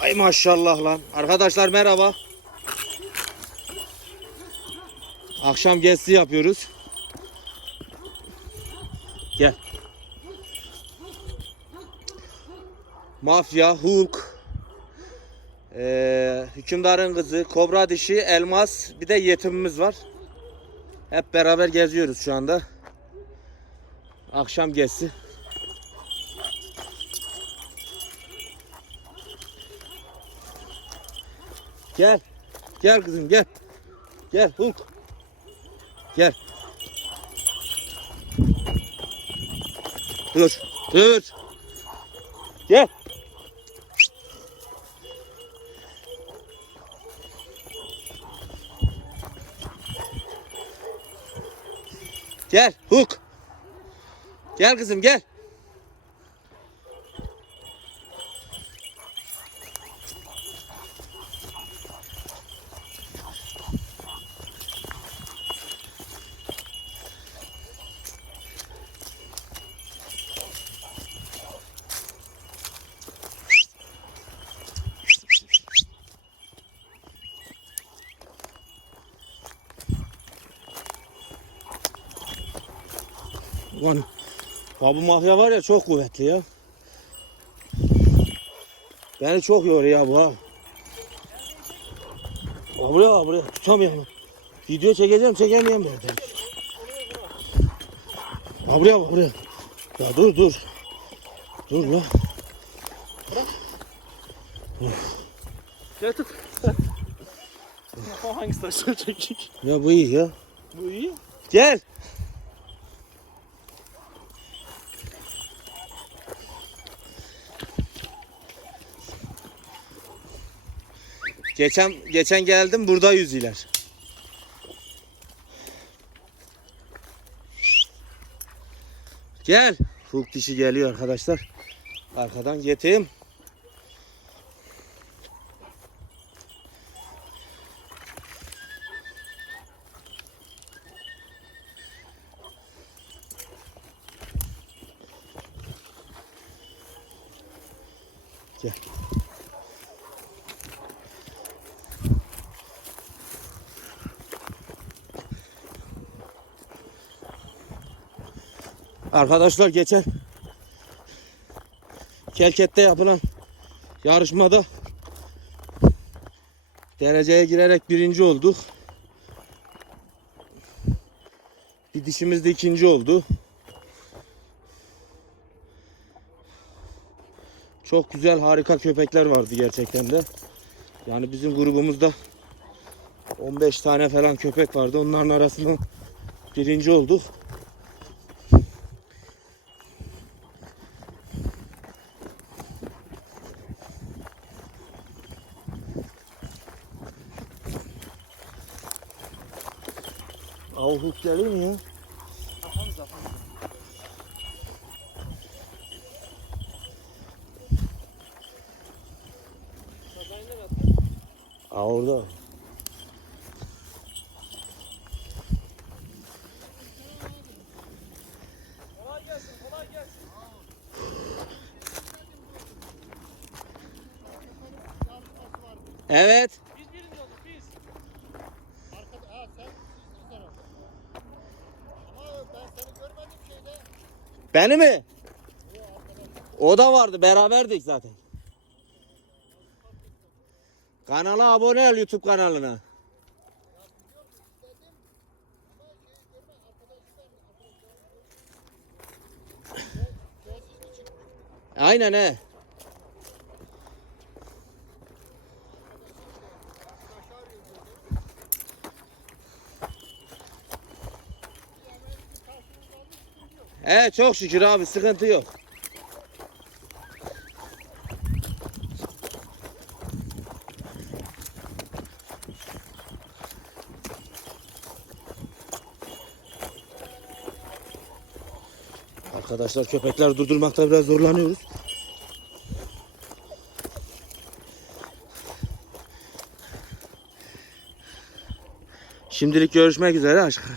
Ay maşallah lan. Arkadaşlar merhaba. Akşam gezisi yapıyoruz. Gel. Mafya, Hulk, ee, hükümdarın kızı, kobra dişi, elmas, bir de yetimimiz var. Hep beraber geziyoruz şu anda. Akşam gezisi. Gel. Gel kızım gel. Gel Hulk. Gel. Dur. Dur. Gel. Gel Hulk. Gel kızım gel. Ulan ya bu mafya var ya çok kuvvetli ya. Beni çok yoruyor ya bu ha. Ya buraya ya buraya tutamıyorum. Video çekeceğim çekemiyorum ben. Ya buraya bak buraya. Ya dur dur. Dur la. Gel tut. Hangisi taşları çekecek? Ya bu iyi ya. Bu iyi. Gel. Geçen geçen geldim burada yüzüler. Gel. Hulk dişi geliyor arkadaşlar. Arkadan yetim. Gel. Arkadaşlar geçen Kelket'te yapılan yarışmada dereceye girerek birinci olduk. Bir dişimiz de ikinci oldu. Çok güzel harika köpekler vardı gerçekten de. Yani bizim grubumuzda 15 tane falan köpek vardı. Onların arasından birinci olduk. Avhut gelir mi ya? Kafanız kafanız. Aa orada. Kolay gelsin, kolay gelsin. Evet. Beni mi? O da vardı. Beraberdik zaten. Kanala abone ol YouTube kanalına. Aynen he. He çok şükür abi sıkıntı yok. Arkadaşlar köpekler durdurmakta biraz zorlanıyoruz. Şimdilik görüşmek üzere aşkım.